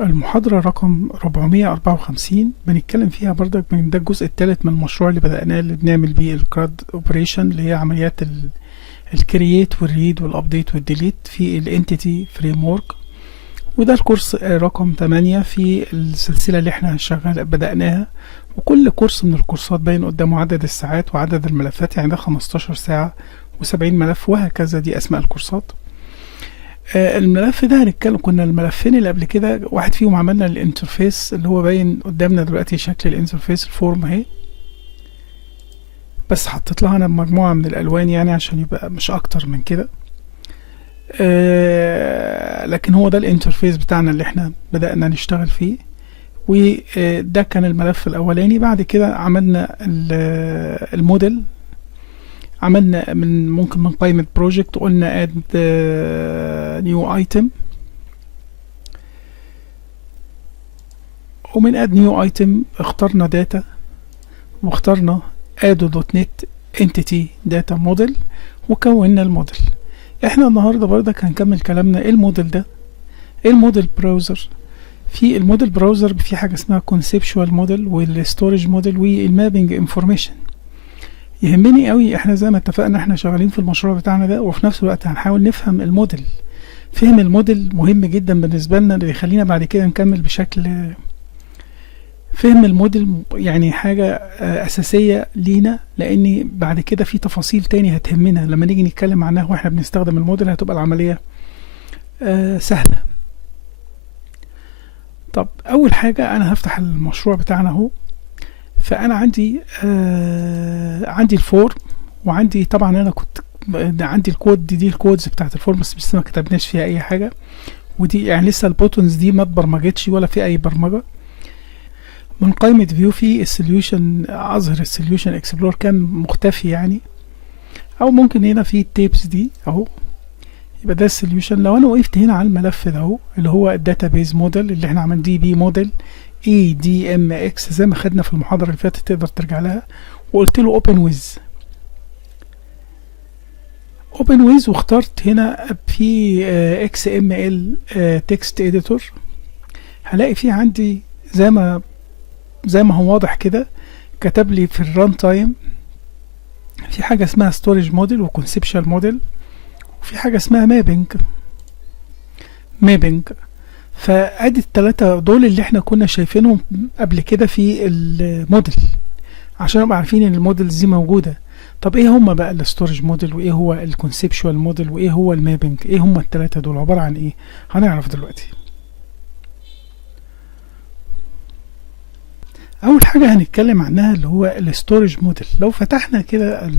المحاضرة رقم 454 بنتكلم فيها برضك من ده الجزء الثالث من المشروع اللي بدأناه اللي بنعمل بيه الكراد اوبريشن، اللي هي عمليات الكرييت والريد والابديت والديليت في الانتيتي فريم ورك. وده الكورس رقم 8 في السلسلة اللي احنا بدأناها. وكل كورس من الكورسات باين قدامه عدد الساعات وعدد الملفات، يعني ده 15 ساعة و70 ملف وهكذا، دي اسماء الكورسات. الملف ده هنتكلم، كنا الملفين اللي قبل كده واحد فيهم عملنا الانترفيس اللي هو باين قدامنا دلوقتي شكل الانترفيس الفورم اهي، بس حطيت لها انا مجموعة من الالوان يعني عشان يبقى مش اكتر من كده. لكن هو ده الانترفيس بتاعنا اللي احنا بدأنا نشتغل فيه، وده كان الملف الاولاني. بعد كده عملنا الموديل، عملنا ممكن من قائمة بروجكت قلنا add new item، ومن add new item اخترنا data واخترنا ado.net entity data model وكونا الموديل. احنا النهاردة برضك هنكمل كلامنا. ايه الموديل ده؟ ايه الموديل براوزر؟ في الموديل براوزر في حاجة اسمها conceptual model والستورج موديل والمابينج انفورميشن. يهمني قوي، احنا زي ما اتفقنا احنا شغالين في المشروع بتاعنا ده، وفي نفس الوقت هنحاول نفهم الموديل. فهم الموديل مهم جدا بالنسبة لنا، اللي يخلينا بعد كده نكمل بشكل فهم الموديل، يعني حاجة أساسية لينا، لأن بعد كده في تفاصيل تاني هتهمنا لما نيجي نتكلم عنها واحنا بنستخدم الموديل، هتبقى العملية سهلة. طب أول حاجة أنا هفتح المشروع بتاعنا اهو. فأنا عندي الفورم، وعندي طبعا أنا كنت عندي الكود دي الكودز بتاعت الفورم، بس ما كتبناش فيها أي حاجة. ودي يعني لسه البوتونز دي ما اتبرمجتش ولا في أي برمجة. من قائمة فيو في السوليوشن أظهر السوليوشن اكسبلور كان مختفي يعني، أو ممكن هنا في التيبس دي أهو، يبقى ده السوليوشن. لو أنا وقفت هنا على الملف ده أهو اللي هو الداتابيز موديل اللي احنا عملنا دي بي موديل EDMX زي ما خدنا في المحاضرة اللي فاتت، تقدر ترجع لها، وقلت له open with واخترت هنا في XML text editor. هلاقي فيه عندي زي ما هو واضح كده، كتب لي في الران تايم في حاجة اسمها storage model وconceptual model، وفي حاجة اسمها mapping. فادي التلاتة دول اللي احنا كنا شايفينهم قبل كده في الموديل، عشان نبقى عارفين ان الموديلز دي موجودة. طب ايه هما بقى الستورج موديل، وايه هو الكونسبشوال موديل، وايه هو المابنج؟ ايه هما التلاتة دول عبارة عن ايه؟ هنعرف دلوقتي. اول حاجة هنتكلم عنها اللي هو الستورج موديل. لو فتحنا كده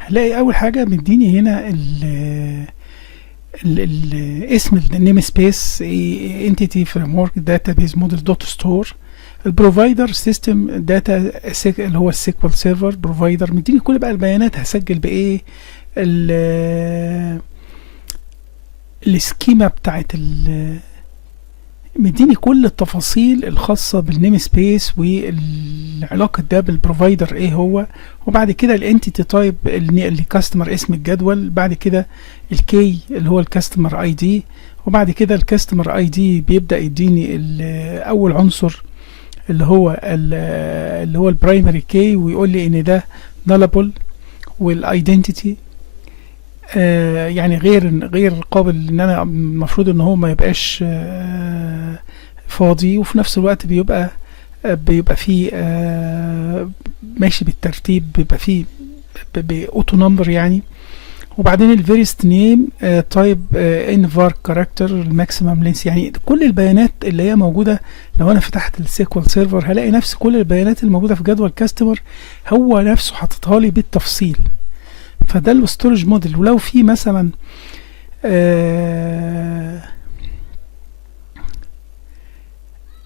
هنلاقي اول حاجة مديني هنا اسم النيم سبيس انتيتي فريم ورك داتابيز موديل دوت ستور. البروفايدر سيستم داتا اللي هو السيكوال سيرفر بروفايدر. مديني كل بقى البيانات هسجل بايه، السكيما بتاعت مديني كل التفاصيل الخاصة بالنيم سبيس والعلاقة ده بالبروفايدر ايه هو. وبعد كده الانتيتي تايب اللي كاستمر اسم الجدول، بعد كده الكي اللي هو الكاستمر اي دي، وبعد كده الكاستمر اي دي بيبدأ يديني اول عنصر اللي هو البرايمري كي، ويقول لي ان ده nullable، والايدنتيتي يعني غير قابل ان انا المفروض ان هو ما يبقاش فاضي، وفي نفس الوقت بيبقى فيه ماشي بالترتيب، بيبقى فيه باوتو نمبر يعني. وبعدين الفيرست نيم تايب ان var كاركتر الماكسيمم لينس، يعني كل البيانات اللي هي موجوده. لو انا فتحت السيكوال سيرفر هلاقي نفس كل البيانات الموجوده في جدول كاستمر هو نفسه حاططها لي بالتفصيل. فده الستورج موديل. ولو في مثلا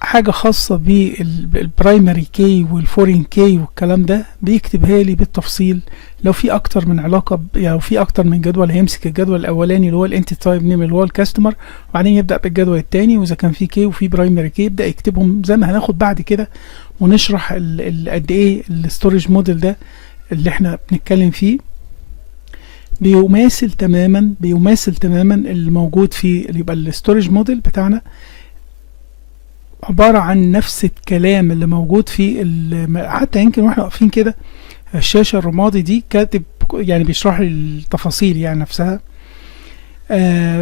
حاجة خاصة بالبرايمري كي والفورين كي والكلام ده بيكتبها لي بالتفصيل. لو في اكتر من علاقة يعني في اكتر من جدول، هيمسك الجدول الاولاني اللي هو الانتي تايب نيم اللي هو الكاستمر، وبعدين يبدأ بالجدول التاني، واذا كان في كي وفي برايمري كي يبدأ يكتبهم زي ما هناخد بعد كده، ونشرح قد ايه الستورج موديل ده اللي احنا بنتكلم فيه. بيماثل تماما اللي موجود في اللي يبقى الستورج موديل بتاعنا عبارة عن نفس الكلام اللي موجود في حتى يمكن واحنا واقفين كده الشاشة الرمادي دي كاتب يعني بيشرح لي التفاصيل يعني نفسها.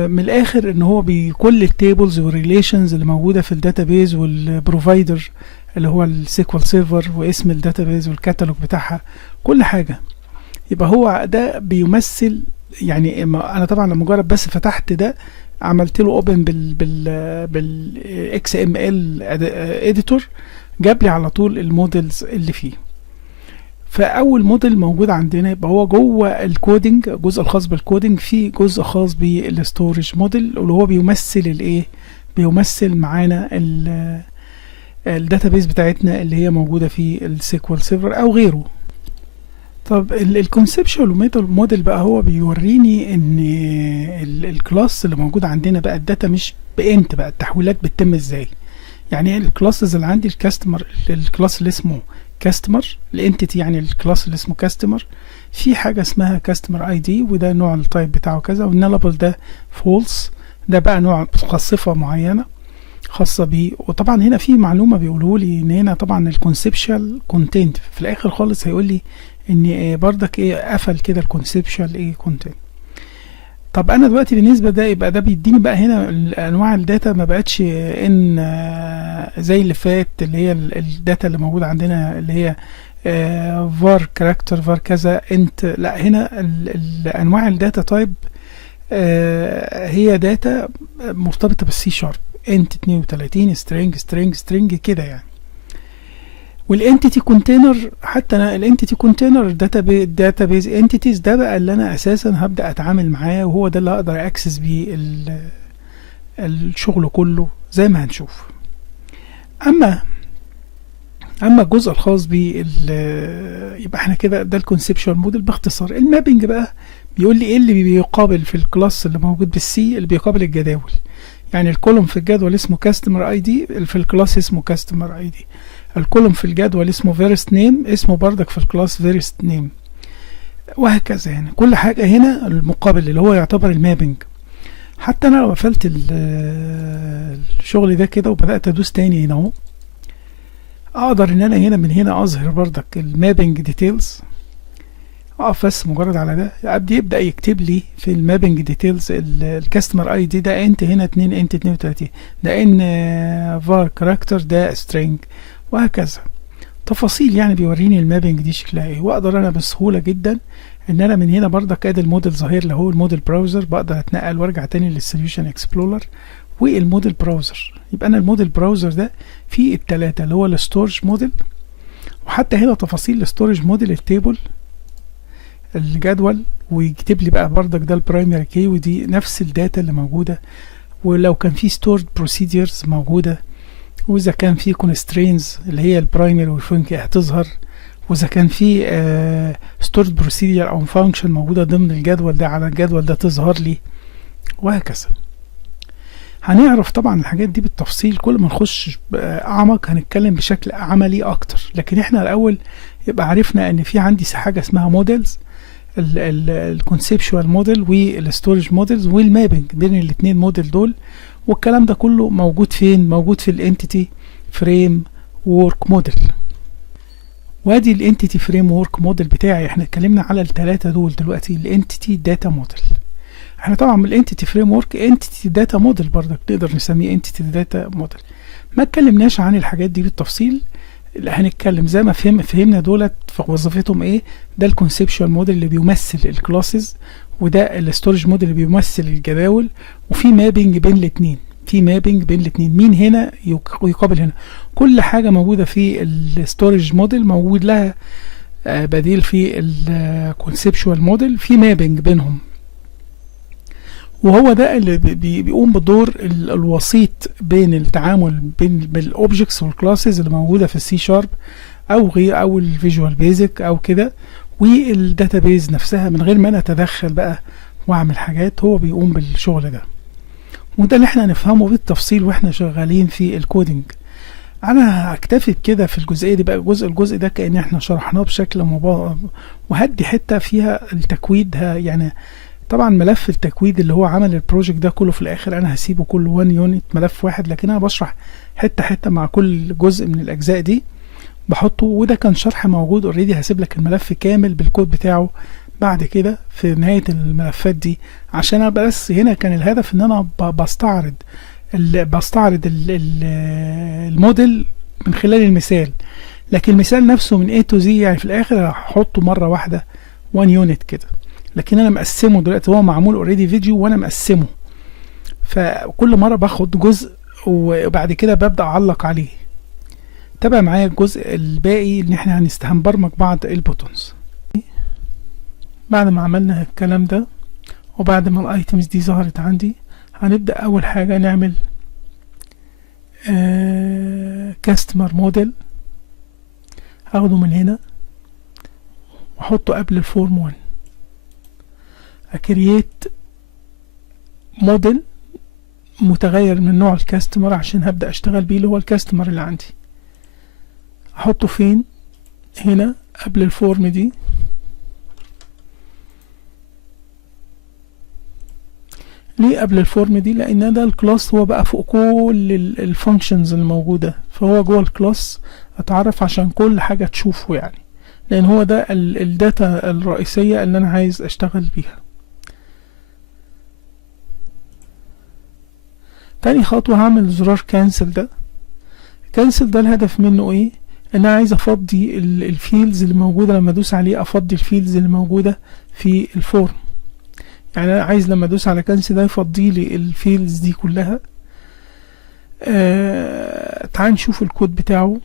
من الاخر ان هو بكل التيبلز والريليشنز اللي موجودة في الداتابيز والبروفايدر اللي هو السيكوال سيرفر واسم الداتابيز والكتالوج بتاعها كل حاجة. يبقى هو ده بيمثل يعني انا طبعا لما مجرد بس فتحت ده عملت له اوبن بالاكس ام ال اديتور جاب لي على طول المودلز اللي فيه. فاول موديل موجود عندنا يبقى هو جوه الكودينج، الجزء الخاص بالكودينج، في جزء خاص بالستورج موديل اللي هو بيمثل الايه، بيمثل معانا الداتابيز بتاعتنا اللي هي موجوده في السيكوال سيرفر او غيره. طب الكونسبشوال موديل بقى هو بيوريني ان الكلاس اللي موجود عندنا بقى الداتا مش بانت، بقى التحويلات بتتم ازاي. يعني الكلاسز اللي عندي الكاستمر، الكلاس اللي اسمه كاستمر، الانتيتي يعني الكلاس اللي اسمه كاستمر، في حاجه اسمها كاستمر اي دي وده نوع التايب بتاعه كذا، والنالبل ده فولس، ده بقى نوع صفه معينه خاصه بيه. وطبعا هنا في معلومه بيقولوا لي ان هنا طبعا الكونسبشوال كونتنت في الاخر خالص هيقول لي ان بردك ايه قفل كده الكونسبشوال ايه كونتنت. طب انا دلوقتي بالنسبه ده يبقى ده بيديني بقى هنا انواع الداتا ما بقتش ان زي اللي فات اللي هي الداتا اللي موجوده عندنا اللي هي var كاركتر var كذا انت، لا هنا انواع الداتا تايب هي داتا مرتبطه بالسي شارب، انت 32 string كده يعني. والانتيتي كونتينر، حتى انا الانتيتي كونتينر داتابيز انتيتيز ده بقى اللي انا اساسا هبدا اتعامل معاه، وهو ده اللي اقدر اكسس بيه الشغل كله زي ما هنشوف. اما الجزء الخاص بيه يبقى احنا كده ده الكونسبشوال موديل باختصار. المابنج بقى بيقول لي ايه اللي بيقابل في الكلاس اللي موجود بالسي، اللي بيقابل الجداول. يعني الكولوم في الجدول اسمه كاستمر اي دي، في الكلاس اسمه كاستمر اي دي. الكولوم في الجدول اسمه فيرست نيم، اسمه بردك في الكلاس فيرست نيم، وهكذا. يعني كل حاجة هنا المقابل اللي هو يعتبر المابنج. حتى انا لو قفلت الشغل ده كده وبدأت ادوس تاني هنا اهو، اقدر ان انا هنا من هنا اظهر بردك المابنج ديتيلز. اقف بس مجرد على ده يبدأ يكتب لي في المابنج ديتيلز الكاستمر اي دي ده انت هنا 2 انت 32، ده ان var كاركتر ده string، وهكذا تفاصيل. يعني بيوريني المابنج دي شكلها ايه، واقدر انا بسهوله جدا ان انا من هنا برضك ادي الموديل ظاهر اللي هو الموديل براوزر، بقدر اتنقل وارجع تاني للسوليوشن اكسبلورر والموديل براوزر. يبقى انا الموديل براوزر ده فيه الثلاثه اللي هو الستورج موديل، وحتى هنا تفاصيل الستورج موديل التيبل الجدول، ويكتب لي بقى برضك ده البرايمري كي ودي نفس الداتا اللي موجوده، ولو كان في ستورد بروسيدرز موجوده، واذا كان في كونسترينز اللي هي البرايمري والفانكشن هتظهر، واذا كان في ستورد بروسيدر او فانكشن موجوده ضمن الجدول ده على الجدول ده تظهر لي، وهكذا. هنعرف طبعا الحاجات دي بالتفصيل كل ما نخش اعمق، هنتكلم بشكل عملي اكتر. لكن احنا الاول يبقى عرفنا ان في عندي حاجه اسمها موديلز، الكونسبشوال موديل والستورج موديلز والمابنج بين الاثنين موديل دول، والكلام ده كله موجود فين؟ موجود في الانتيتي فريم وورك موديل. وادي الانتيتي فريم وورك موديل بتاعي. احنا اتكلمنا على الثلاثه دول دلوقتي، الانتيتي داتا موديل. احنا طبعا من الانتيتي فريم وورك انتيتي داتا موديل برضك نقدر نسميه انتيتي داتا موديل. ما اتكلمناش عن الحاجات دي بالتفصيل، هنتكلم زي ما فهمنا دولت في وظيفتهم ايه. ده الكونسبشوال موديل اللي بيمثل الكلاسز، وده الستورج موديل اللي بيمثل الجداول، وفي مابنج بين الاثنين. مين هنا يقابل هنا. كل حاجه موجوده في الستورج موديل موجود لها بديل في الكونسبشوال موديل، في مابنج بينهم، وهو ده اللي بيقوم بدور الوسيط بين التعامل بين الاوبجكتس والكلاسز اللي موجوده في السي شارب او غير او الفيجوال بيزك او كده، والداتابيز نفسها من غير ما انا اتدخل بقى واعمل حاجات. هو بيقوم بالشغل ده، وده اللي احنا هنفهمه بالتفصيل واحنا شغالين في الكودينج. انا هكتفي بكده في الجزئيه دي بقى. الجزء ده كأن احنا شرحناه بشكل وهدي حته فيها التكويد، يعني طبعا ملف التكويد اللي هو عمل البروجكت ده كله في الاخر انا هسيبه كله 1 يونت ملف واحد، لكن انا بشرح حته حته مع كل جزء من الاجزاء دي بحطه، وده كان شرح موجود اوريدي. هسيب لك الملف كامل بالكود بتاعه بعد كده في نهايه الملفات دي، عشان انا بس هنا كان الهدف ان انا بستعرض الموديل من خلال المثال، لكن المثال نفسه من A to Z يعني في الاخر هحطه مره واحده 1 يونت كده، لكن انا مقسمه دلوقتي، هو معمول اوريدي فيديو وانا مقسمه، فكل مره باخد جزء وبعد كده ببدا اعلق عليه. تابع معايا الجزء الباقي ان احنا هنبرمج بعض البوتونز. بعد ما عملنا الكلام ده وبعد ما الايتمز دي ظهرت عندي، هنبدا اول حاجه نعمل كاستمر موديل. هاخده من هنا واحطه قبل الفورم 1، اكرييت موديل متغير من نوع الكاستمر عشان هبدأ اشتغل بيه اللي هو الكاستمر اللي عندي. احطه فين؟ هنا قبل الفورم دي. ليه قبل الفورم دي؟ لان ده الكلاس هو بقى فوق كل الفانكشنز الموجودة، فهو جوه الكلاس اتعرف عشان كل حاجة تشوفه يعني، لان هو ده الداتا الرئيسية اللي انا عايز اشتغل بيها. تاني خطوة هعمل زرار كانسل. ده كانسل ده الهدف منه ايه؟ ان انا عايز افضي الفيلدز اللي موجودة، لما ادوس عليه افضي الفيلدز اللي موجودة في الفورم. يعني انا عايز لما ادوس على كانسل ده يفضي لي الفيلدز دي كلها. تعال نشوف الكود بتاعه.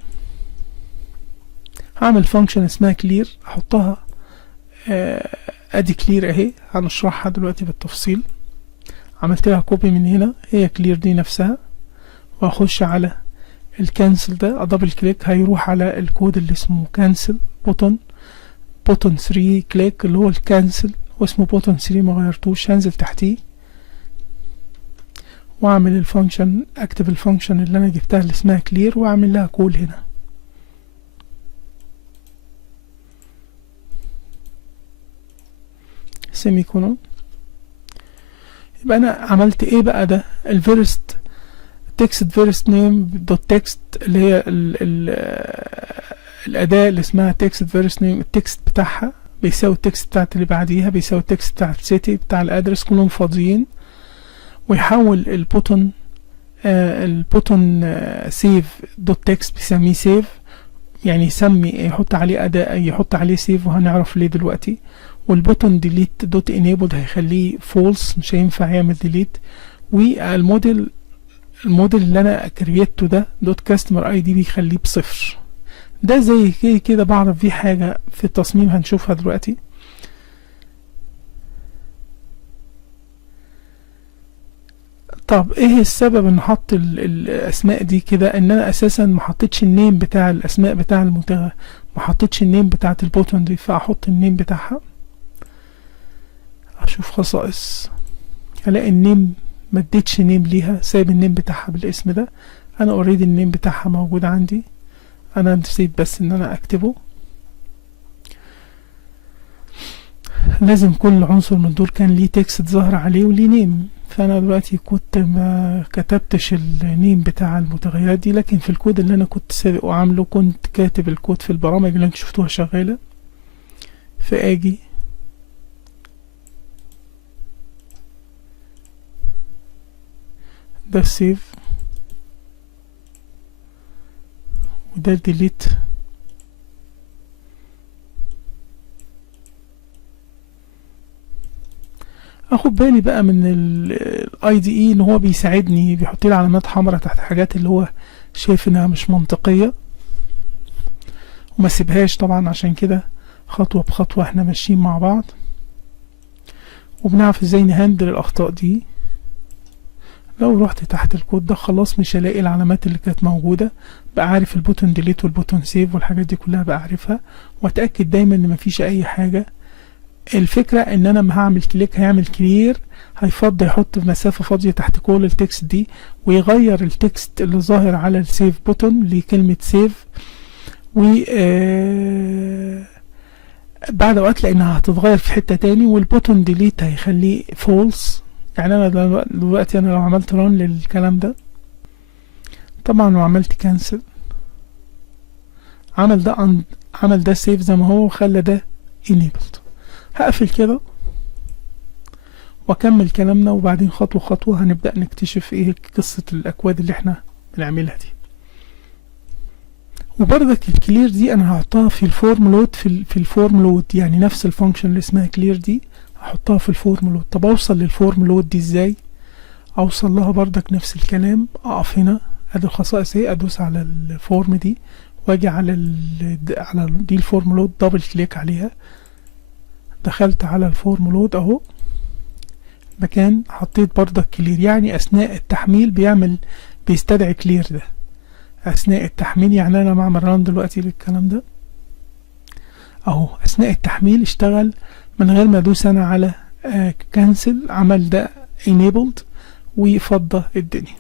هعمل فانكشن اسمها كلير، احطها ادي كلير اهي، هنشرحها دلوقتي بالتفصيل. عملت لها كوبي من هنا، هي كلير دي نفسها، واخش على الكانسل ده ادبل كليك، هيروح على الكود اللي اسمه كانسل بوتون 3 كليك اللي هو الكانسل، واسمه بوتون 3 ما غيرتوش. هنزل تحتيه واعمل الفانكشن، اكتب الفانكشن اللي انا جبتها اللي اسمها كلير واعمل لها كول هنا. سيمي كولون. يبقى انا عملت ايه بقى؟ ده الفيرست تكست فيرست نيم دوت تكست اللي هي الاداة اللي اسمها تكست فيرست نيم، التكست بتاعها بيساوي التكست بتاعت اللي بعديها بيساوي التكست بتاعت السيتي بتاع الادرس، كلهم فاضيين. ويحول البوتون سيف دوت تكست بيسميه سيف، يعني يحط عليه اداة، يحط عليه سيف، وهنعرف ليه دلوقتي. والبوتون ديليت دوت انيبل هيخليه فولس، مش هينفع يعمل ديليت. والموديل اللي انا كرييته ده دوت كاستمر اي دي بيخليه بصفر. ده زي كده بعرف فيه حاجة في التصميم هنشوفها دلوقتي. طب ايه السبب ان حط الاسماء دي كده؟ ان انا اساسا ما حطيتش النيم بتاع الاسماء بتاع ما حطيتش النيم بتاعت البوتون دي، فاحط النيم بتاعها. اشوف خصائص، الاقي النيم ما اديتش نيم ليها، سايب النيم بتاعها بالاسم ده. انا اوريدي النيم بتاعها موجود عندي، انا نسيت بس ان انا اكتبه. لازم كل عنصر من دول كان ليه تكست ظاهر عليه وليه نيم، فانا دلوقتي كنت ما كتبتش النيم بتاع المتغيرات دي، لكن في الكود اللي انا كنت سابق وعامله كنت كاتب الكود في البرامج اللي انتوا شفتوها شغالة. فاجي ده السيف وده الديليت. اخد بالي بقى من الاي دي اي ان هو بيساعدني، بيحط لي علامات حمراء تحت حاجات اللي هو شايف انها مش منطقية وما سيبهاش طبعا. عشان كده خطوة بخطوة احنا ماشيين مع بعض وبنعرف ازاي نهندل الاخطاء دي. لو رحت تحت الكود ده خلاص مش هلاقي العلامات اللي كانت موجودة، بقى عارف البوتون ديليت والبوتون سيف والحاجات دي كلها بقى عارفها، واتأكد دايما ان مفيش اي حاجة. الفكرة ان انا لما هعمل كليك هيعمل كلير، هيفضي يحط مسافة فاضية تحت كل التكست دي، ويغير التكست اللي ظاهر على السيف بوتون لكلمة سيف. و بعد اوقات لانها هتتغير في حتة تاني، والبوتون ديليت هيخليه فولس. يعني انا دلوقتي انا لو عملت ران للكلام ده طبعا وعملت كانسل، عمل ده سيف زي ما هو وخلى ده enabled. هقفل كده واكمل كلامنا، وبعدين خطوة خطوة هنبدأ نكتشف ايه قصة الاكواد اللي احنا بنعملها دي. وبرضك الكلير دي انا هحطها في الفورم لود، في الفورم لود، يعني نفس الفانكشن اللي اسمها كلير دي هحطها في الفورم لود. طب اوصل للفورم لود دي ازاي؟ اوصل لها برضك نفس الكلام، اقف هنا ادي الخصائص اهي، ادوس على الفورم دي واجي على دي الفورم لود، دبل كليك عليها، دخلت على الفورم لود اهو، مكان حطيت برضك كلير، يعني اثناء التحميل بيستدعي كلير ده اثناء التحميل. يعني انا بعمل ران دلوقتي للكلام ده اهو، اثناء التحميل اشتغل من غير ما ادوس انا على كانسل، عمل ده enabled وفضى الدنيا.